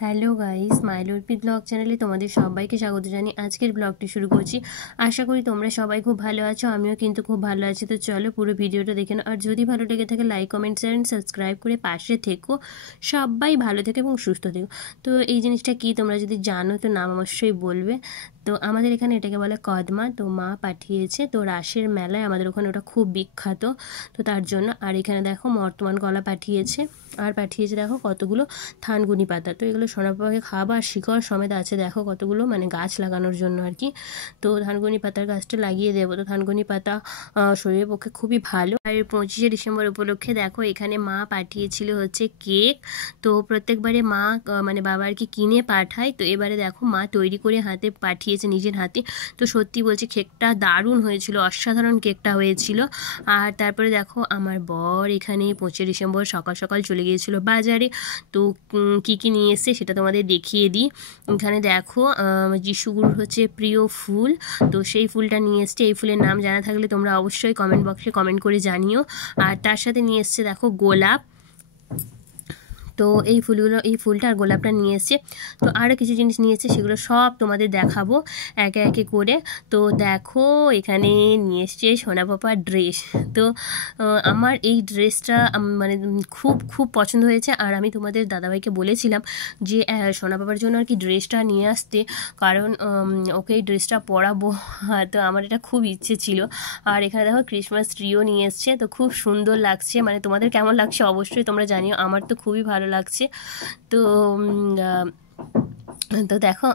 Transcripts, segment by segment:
Hello guys, smile উর্পি blog চ্যানেলে তোমাদের সবাইকে স্বাগত জানিয়ে আজকের ব্লগটি শুরু করছি। আশা করি তোমরা সবাই খুব ভালো আছো, আমিও কিন্তু খুব ভালো আছি। তো চলো পুরো ভিডিওটা দেখে নাও, আর যদি ভালো লেগে থাকে like comment share and subscribe করে পাশে থেকো। সবাই ভালো থেকো এবং সুস্থ থেকো। তো এই জিনিসটা কি তোমরা যদি জানো তো নাম অবশ্যই বলবে। তো আমাদের এখানে এটাকে বলে কদমা। তো মা পাঠিয়েছে, তো রাসের মেলায় আমাদের ওখানে ওটা খুব বিখ্যাত, তো তার জন্য। আর এখানে দেখো বর্তমান কলা পাঠিয়েছে, আর পাঠিয়েছে দেখো কতগুলো থানকুনি পাতা। তো এগুলো সোনাপাকে খাবার শিকড় সমেত আছে, দেখো কতগুলো, মানে গাছ লাগানোর জন্য আর কি। তো থানকুনি পাতার গাছটা লাগিয়ে দেবো। তো থানকুনি পাতা শরীরের পক্ষে খুবই ভালো। আর 25শে ডিসেম্বর উপলক্ষে দেখো এখানে মা পাঠিয়েছিল হচ্ছে কেক। তো প্রত্যেকবারে মা মানে বাবা আর কি কিনে পাঠায়, তো এবারে দেখো মা তৈরি করে হাতে পাঠিয়েছে নিজের হাতে। তো সত্যি বলছি কেকটা দারুণ হয়েছিল, অসাধারণ কেকটা হয়েছিল। আর তারপরে দেখো আমার বর এখানে 25শে ডিসেম্বর সকাল সকাল চলে গিয়েছিল বাজারে। তো কী কী নিয়ে এসছে সেটা তোমাদের দেখিয়ে দিই। এখানে দেখো যিশুগুরুর হচ্ছে প্রিয় ফুল, তো সেই ফুলটা নিয়ে এসছে। এই ফুলের নাম জানা থাকলে তোমরা অবশ্যই কমেন্ট বক্সে কমেন্ট করে জানিও। আর তার সাথে নিয়ে এসছে দেখো গোলাপ। তো এই ফুলটা আর গোলাপটা নিয়ে এসছে। তো আরও কিছু জিনিস নিয়ে এসছে, সেগুলো সব তোমাদের দেখাবো একে একে করে। তো দেখো এখানে নিয়ে এসছে সোনা পাপার ড্রেস। তো আমার এই ড্রেসটা মানে খুব খুব পছন্দ হয়েছে। আর আমি তোমাদের দাদাভাইকে বলেছিলাম যে সোনা পাপার জন্য আর কি ড্রেসটা নিয়ে আসতে, কারণ ওকে এই ড্রেসটা পরাবো। তো আমার এটা খুব ইচ্ছে ছিল। আর এখানে দেখো ক্রিসমাস ট্রিও নিয়ে এসছে, তো খুব সুন্দর লাগছে। মানে তোমাদের কেমন লাগছে অবশ্যই তোমরা জানিও, আমার তো খুবই ভালো লাগছে। তো তো দেখো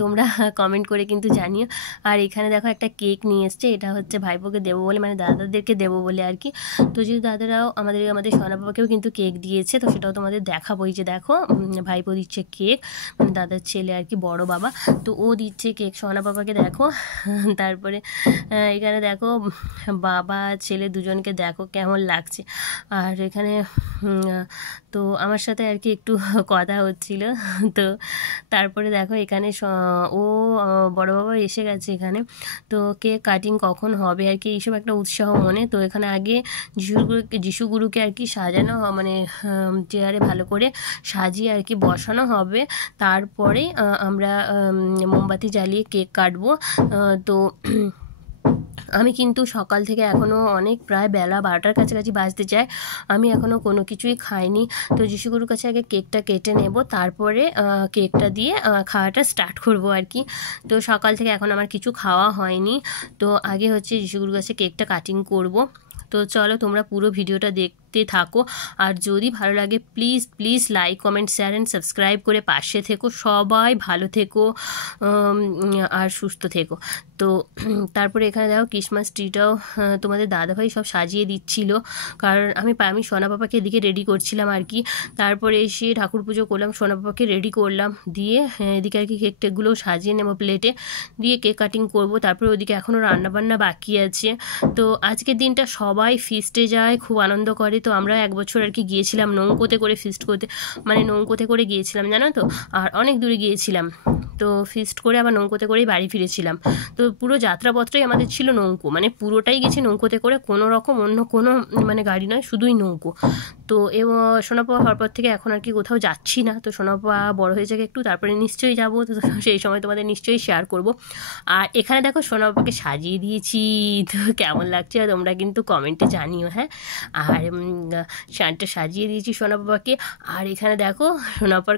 তোমরা কমেন্ট করে কিন্তু জানিও। আর এখানে দেখো একটা কেক নিয়ে এসছে, এটা হচ্ছে ভাইপোকে দেবো বলে, মানে দাদাদেরকে দেবো বলে আর কি। তো যেহেতু দাদারাও আমাদের সোনা বাবাকেও কিন্তু কেক দিয়েছে, তো সেটাও তোমাদের দেখাবোই। যে দেখো ভাইপো দিচ্ছে কেক, মানে দাদার ছেলে আর কি, বড় বাবা। তো ও দিচ্ছে কেক সোনা বাবাকে, দেখো। তারপরে এখানে দেখো বাবা ছেলে দুজনকে দেখো কেমন লাগছে। আর এখানে তো আমার সাথে আর কি একটু কথা হচ্ছিল। তো তারপরে দেখো এখানে ও বড় বাবা এসে গেছে এখানে। তো কেক কাটিং কখন হবে আর কি, এইসব একটা উৎসাহ মনে। তো এখানে আগে যিশুগুরুকে আর কি সাজানো, মানে চেয়ারে ভালো করে সাজিয়ে আর কি বসানো হবে। তারপরে আমরা মোমবাতি জ্বালিয়ে কেক কাটবো। তো আমি কিন্তু সকাল থেকে এখনও অনেক, প্রায় বেলা 12টার কাছাকাছি বাজতে চায়, আমি এখনও কোনো কিছুই খাইনি। তো যিশুগুরুর কাছে আগে কেকটা কেটে নেব, তারপরে কেকটা দিয়ে খাওয়াটা স্টার্ট করব আর কি। তো সকাল থেকে এখন আমার কিছু খাওয়া হয়নি। তো আগে হচ্ছে যিশুগুরুর কাছে কেকটা কাটিং করব। তো চলো তোমরা পুরো ভিডিওটা দেখতে থাকো। আর যদি ভালো লাগে please please like comment share and subscribe করে পাশে থেকো। সবাই ভালো থেকো আর সুস্থ থেকো। তো তারপরে এখানে দেখো ক্রিসমাস ট্রিটাও তোমাদের দাদাভাই সব সাজিয়ে দিচ্ছিল, কারণ আমি সোনা পাপাকে এদিকে রেডি করছিলাম আর কি। তারপরে এসে ঠাকুর পুজো করলাম, সোনা পাপাকে রেডি করলাম, দিয়ে এদিকে আর কি কেক টেকগুলো সাজিয়ে নেবো প্লেটে, দিয়ে কেক কাটিং করব। তারপরে ওদিকে এখনও রান্নাবান্না বাকি আছে। তো আজকের দিনটা সবাই ফিস্টে যায়, খুব আনন্দ করে। তো আমরা এক বছর আর কি গিয়েছিলাম নৌকোতে করে ফিস্ট করতে, মানে নৌকোতে করে গিয়েছিলাম জানো তো, আর অনেক দূরে গিয়েছিলাম। তো ফিস্ট করে আবার নৌকোতে করেই বাড়ি ফিরেছিলাম। তো পুরো যাত্রাপত্রই আমাদের ছিল নৌকো, মানে পুরোটাই গেছি নৌকোতে করে, কোনো রকম অন্য কোনো মানে গাড়ি নয়, শুধুই নৌকো। তো সোনাপা হওয়ার পর থেকে এখন আর কি কোথাও যাচ্ছি না। তো সোনাপা বড় হয়ে যাবে একটু, তারপরে নিশ্চয়ই যাবো। তো সেই সময় তোমাদের নিশ্চয়ই শেয়ার করব। আর এখানে দেখো সোনাপাকে সাজিয়ে দিয়েছি, তো কেমন লাগছে তোমরা কিন্তু কমেন্টে জানিও, হ্যাঁ। আর শানটা সাজিয়ে দিয়েছি সোনাপাকে। আর এখানে দেখো সোনাপার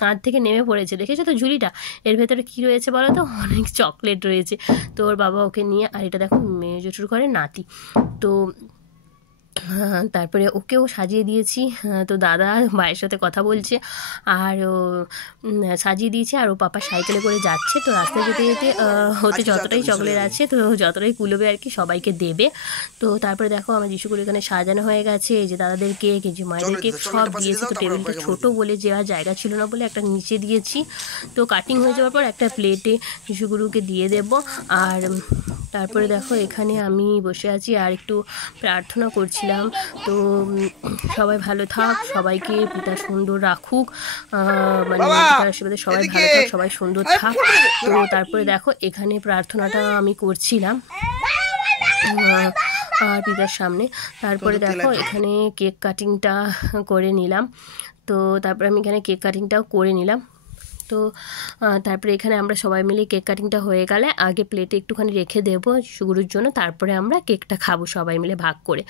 কাঁধ থেকে নেমে পড়েছে, দেখেছো তো ঝুলিটা, এর ভেতরে কি রয়েছে বলো তো, অনেক চকলেট রয়েছে। তো ওর বাবা ওকে নিয়ে, আর এটা দেখো মেয়ে জটুর করে নাতি। তো তারপরে ওকেও সাজিয়ে দিয়েছি। তো দাদা ভাইয়ের সাথে কথা বলছে, আর সাজিয়ে দিয়েছে। আর ও পাপা সাইকেলে করে যাচ্ছে। তো রাস্তায় যেতে যেতে ওতে যতটাই চকলেট আছে, তো যতটাই কুলোবে আর কি সবাইকে দেবে। তো তারপরে দেখো আমার যিশুগুলো এখানে সাজানো হয়ে গেছে, এই যে দাদাদের কেক, এই যে মায়েদের কেক সব দিয়েছি। তো টেবিলটা ছোটো বলে যে আর জায়গা ছিল না বলে একটা নিচে দিয়েছি। তো কাটিং হয়ে যাওয়ার পর একটা প্লেটে যিশুগুরুকে দিয়ে দেব। আর তারপরে দেখো এখানে আমি বসে আছি আর একটু প্রার্থনা করছিলাম। তো সবাই ভালো থাক, সবাইকে পিতা সুন্দর রাখুক, মানে পিতার আশীর্বাদে সবাই ভালো থাক, সবাই সুন্দর থাক। তো তারপরে দেখো এখানে প্রার্থনাটা আমি করছিলাম আর পিতার সামনে। তারপরে দেখো এখানে কেক কাটিংটা করে নিলাম। তো তারপরে আমি এখানে কেক কাটিংটাও করে নিলাম। তো তারপরে এখানে আমরা সবাই মিলে কেক কাটিংটা হয়ে গেলে আগে প্লেটে একটুখানি রেখে দেবো শুরুর জন্য, তারপরে আমরা কেকটা খাবো সবাই মিলে ভাগ করে।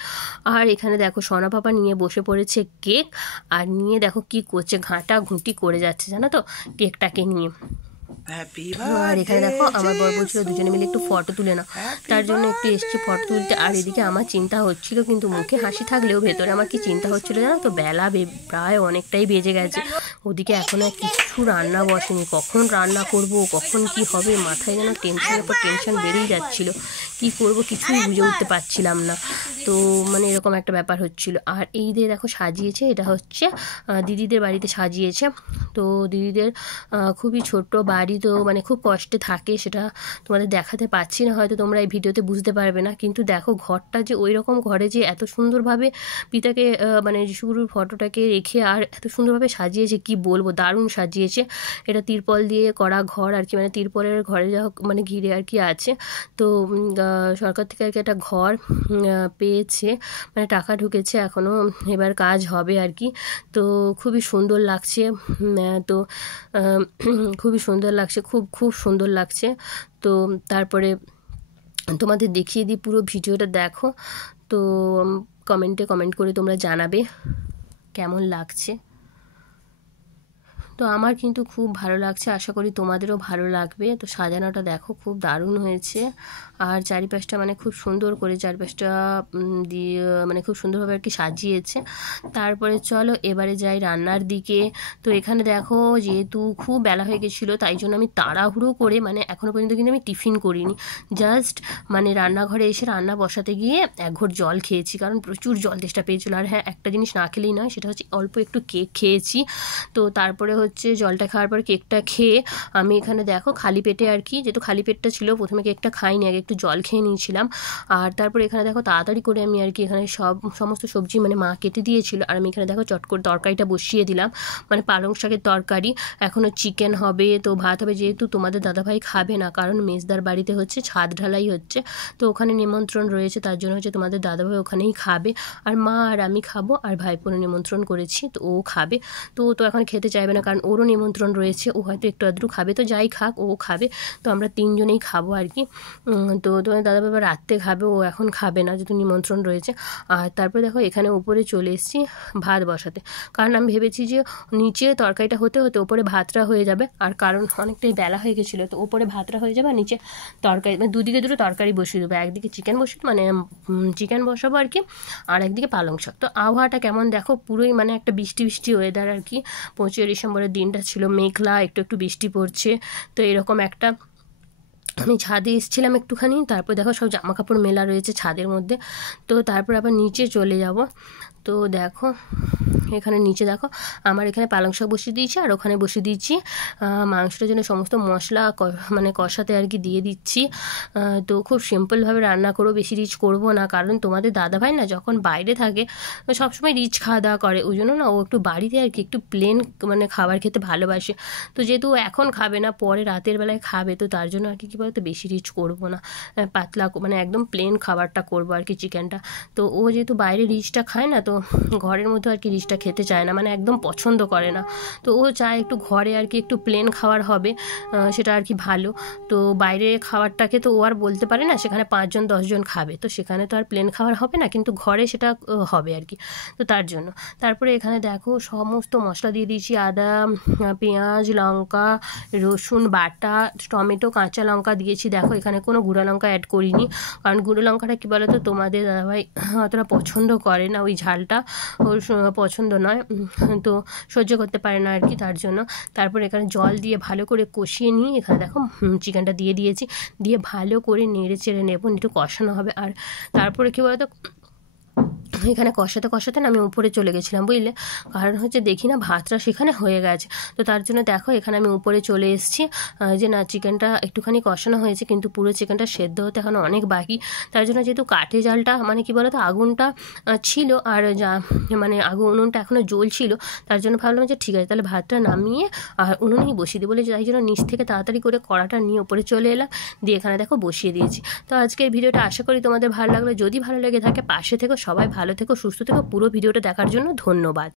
আর এখানে দেখো সোনা পাপা নিয়ে বসে পড়েছে কেক, আর নিয়ে দেখো কি করছে, ঘাঁটা ঘুঁটি করে যাচ্ছে জানো তো কেকটাকে নিয়ে। আর এখানে দেখো আমার বর বলছিল দুজনে মিলে একটু ফটো তুলে নাও, তার জন্য একটু এসছি ফটো তুলতে। আর এদিকে আমার চিন্তা হচ্ছিল, কিন্তু মুখে হাসি থাকলেও ভেতরে আমার কি চিন্তা হচ্ছিল জানো তো, বেলা প্রায় অনেকটাই বেজে গেছে, ওদিকে এখনো কিছু রান্না বসেনি, কখন রান্না করব, কখন কি হবে, মাথায় যেন টেনশনের পর টেনশন বেড়েই যাচ্ছিল, কি করব কিছুই বুঝে উঠতে পারছিলাম না। তো মানে এরকম একটা ব্যাপার হচ্ছিল। আর এই দিয়ে দেখো সাজিয়েছে, এটা হচ্ছে দিদিদের বাড়িতে সাজিয়েছে। তো দিদিদের খুবই ছোট্ট বাড়ি, তো মানে খুব কষ্টে থাকে, সেটা তোমাদের দেখাতে পারছি না, হয়তো তোমরা এই ভিডিওতে বুঝতে পারবে না। কিন্তু দেখো ঘরটা যে ওই রকম ঘরে যে এত সুন্দরভাবে পিতাকে মানে শুরুর ফটোটাকে রেখে আর এত সুন্দরভাবে সাজিয়েছে, কি বলবো, দারুণ সাজিয়েছে। এটা তিরপল দিয়ে করা ঘর আর কি, মানে তিরপলের ঘরে যা হোক মানে ঘিরে আর কি আছে। তো সরকার থেকে আর কি একটা ঘর পেয়েছে, মানে টাকা ঢুকেছে, এখনও এবার কাজ হবে আর কি। তো খুবই সুন্দর লাগছে, তো খুবই সুন্দর লাগছে, খুব খুব সুন্দর লাগছে। তো তারপরে তোমাদের দেখিয়ে দিই, পুরো ভিডিওটা দেখো। তো কমেন্ট করে তোমরা জানাবে কেমন লাগছে। তো আমার কিন্তু খুব ভালো লাগছে, আশা করি তোমাদেরও ভালো লাগবে। তো সাজানোটা দেখো খুব দারুণ হয়েছে, আর চারিপাশটা মানে খুব সুন্দর করে চারিপাশটা দিয়ে মানে খুব সুন্দরভাবে আর কি সাজিয়েছে। তারপরে চলো এবারে যাই রান্নার দিকে। তো এখানে দেখো যেহেতু খুব বেলা হয়ে গেছিলো, তাই জন্য আমি তাড়াহুড়ো করে মানে এখনও পর্যন্ত কিন্তু আমি টিফিন করিনি, জাস্ট মানে রান্নাঘরে এসে রান্না বসাতে গিয়ে এক ঘট জল খেয়েছি, কারণ প্রচুর জল তেষ্টা পেয়েছিলো। আর হ্যাঁ, একটা জিনিস না খেলেই নয়, সেটা হচ্ছে অল্প একটু কেক খেয়েছি। তো তারপরে হচ্ছে জলটা খাওয়ার পর কেকটা খেয়ে আমি এখানে দেখো খালি পেটে আর কি, যেহেতু খালি পেটটা ছিল, প্রথমে কেকটা খাইনি, আগে একটু জল খেয়ে নিয়েছিলাম। আর তারপরে এখানে দেখো তাড়াতাড়ি করে আমি আর কি এখানে সমস্ত সবজি মানে মা কেটে দিয়েছিল, আর আমি এখানে দেখো চট করে তরকারিটা বসিয়ে দিলাম, মানে পালং শাকের তরকারি। এখনও চিকেন হবে, তো ভাত হবে, যেহেতু তোমাদের দাদাভাই খাবে না, কারণ মেজদার বাড়িতে হচ্ছে ছাদ ঢালাই হচ্ছে, তো ওখানে নিমন্ত্রণ রয়েছে, তার জন্য হচ্ছে তোমাদের দাদাভাই ওখানেই খাবে, আর মা আর আমি খাবো, আর ভাইপোর নিমন্ত্রণ করেছি, তো ও খাবে। তো ও তো এখন খেতে চাইবে না, কারণ ওরও নিমন্ত্রণ রয়েছে, ও হয়তো একটু আধটু খাবে, তো যাই খাক ও খাবে, তো আমরা তিনজনেই খাবো আর কি। তো তোমার দাদা বাবা রাত্রে খাবে, ও এখন খাবে না যেহেতু নিমন্ত্রণ রয়েছে। আর তারপরে দেখো এখানে উপরে চলে এসেছি ভাত বসাতে, কারণ আমি ভেবেছি যে নিচে তরকারিটা হতে হতে ওপরে ভাতটা হয়ে যাবে, আর কারণ অনেকটাই বেলা হয়ে গেছিলো, তো ওপরে ভাতটা হয়ে যাবে আর নিচে তরকারি, মানে দুদিকে দুটো তরকারি বসিয়ে দেবো, একদিকে চিকেন মানে চিকেন বসাবো আর কি, আর একদিকে পালং শাক। তো আবহাওয়াটা কেমন দেখো, পুরোই মানে একটা বৃষ্টি বৃষ্টি ওয়েদার আর কি, 25 ডিসেম্বরের দিনটা ছিল মেঘলা, একটু একটু বৃষ্টি পড়ছে, তো এরকম একটা। আমি ছাদে এসেছিলাম একটুখানি, তারপর দেখো সব জামা কাপড় মেলা রয়েছে ছাদের মধ্যে, তো তারপর আবার নিচে চলে যাব। তো দেখো এখানে নিচে দেখো আমার এখানে পালং শাক বসিয়ে দিয়েছি, আর ওখানে বসিয়ে দিচ্ছি মাংসটার জন্য সমস্ত মশলা মানে কষাতে আর কি দিয়ে দিচ্ছি। তো খুব সিম্পলভাবে রান্না করবো, বেশি রিচ করবো না, কারণ তোমাদের দাদাভাই না যখন বাইরে থাকে সবসময় রিচ খাওয়া দাওয়া করে, ওই জন্য না ও একটু বাড়িতে আর কি একটু প্লেন মানে খাবার খেতে ভালোবাসে। তো যেহেতু এখন খাবে না, পরে রাতের বেলায় খাবে, তো তার জন্য আর কি বলতো বেশি রিচ করবো না, পাতলা মানে একদম প্লেন খাবারটা করবো আর কি চিকেনটা। তো ও যেহেতু বাইরে রিচটা খায় না, তো ঘরের মধ্যে আর কি রিচটা খেতে চায় না, মানে একদম পছন্দ করে না, তো ও চায় একটু ঘরে আর কি একটু প্লেন খাবার হবে, সেটা আর কি ভালো। তো বাইরে খাবারটাকে তো ও আর বলতে পারে না, সেখানে 5 জন 10 জন খাবে, তো সেখানে তো আর প্লেন খাবার হবে না, কিন্তু ঘরে সেটা হবে আর কি, তো তার জন্য। তারপরে এখানে দেখো সমস্ত মশলা দিয়ে দিয়েছি, আদা, পেঁয়াজ, লঙ্কা, রসুন বাটা, টমেটো, কাঁচা লঙ্কা দিয়েছি। দেখো এখানে কোনো গুঁড়ো লঙ্কা অ্যাড করিনি, কারণ গুঁড়ো লঙ্কাটা কী বলো তো তোমাদের দাদাভাই অতটা পছন্দ করে না, ওই ঝালটা ওর পছন্দ নয়, তো সহ্য করতে পারে না আর কি, তার জন্য। তারপর এখানে জল দিয়ে ভালো করে কষিয়ে নিয়ে এখানে দেখো চিকেনটা দিয়ে দিয়েছি, দিয়ে ভালো করে নেড়ে চেড়ে নেবো, একটু কষানো হবে। আর তারপরে কী বলতো এখানে কষাতে কষাতে না আমি উপরে চলে গেছিলাম, বুঝলে, কারণ হচ্ছে দেখি না ভাতটা সেখানে হয়ে গেছে, তো তার জন্য দেখো এখানে আমি উপরে চলে এসেছি, যে না চিকেনটা একটুখানি কষানো হয়েছে, কিন্তু পুরো চিকেনটা সেদ্ধ হতে এখনও অনেক বাকি, তার জন্য যেহেতু কাঠে জালটা মানে কী বলতো আগুনটা ছিল, আর মানে উনুনটা এখনও জ্বলছিল, তার জন্য ভাবলাম যে ঠিক আছে তাহলে ভাতটা নামিয়ে আর উনুনেই বসিয়ে দিই, বলে তাই জন্য নিচ থেকে তাড়াতাড়ি করে কড়াটা নিয়ে উপরে চলে এলাম, দিয়ে এখানে দেখো বসিয়ে দিয়েছি। তো আজকের ভিডিওটা আশা করি তোমাদের ভালো লাগলো, যদি ভালো লেগে থাকে পাশে থেকো, সবাই ভালো থেকো, সুস্থ থেকো, পুরো ভিডিওটা দেখার জন্য ধন্যবাদ।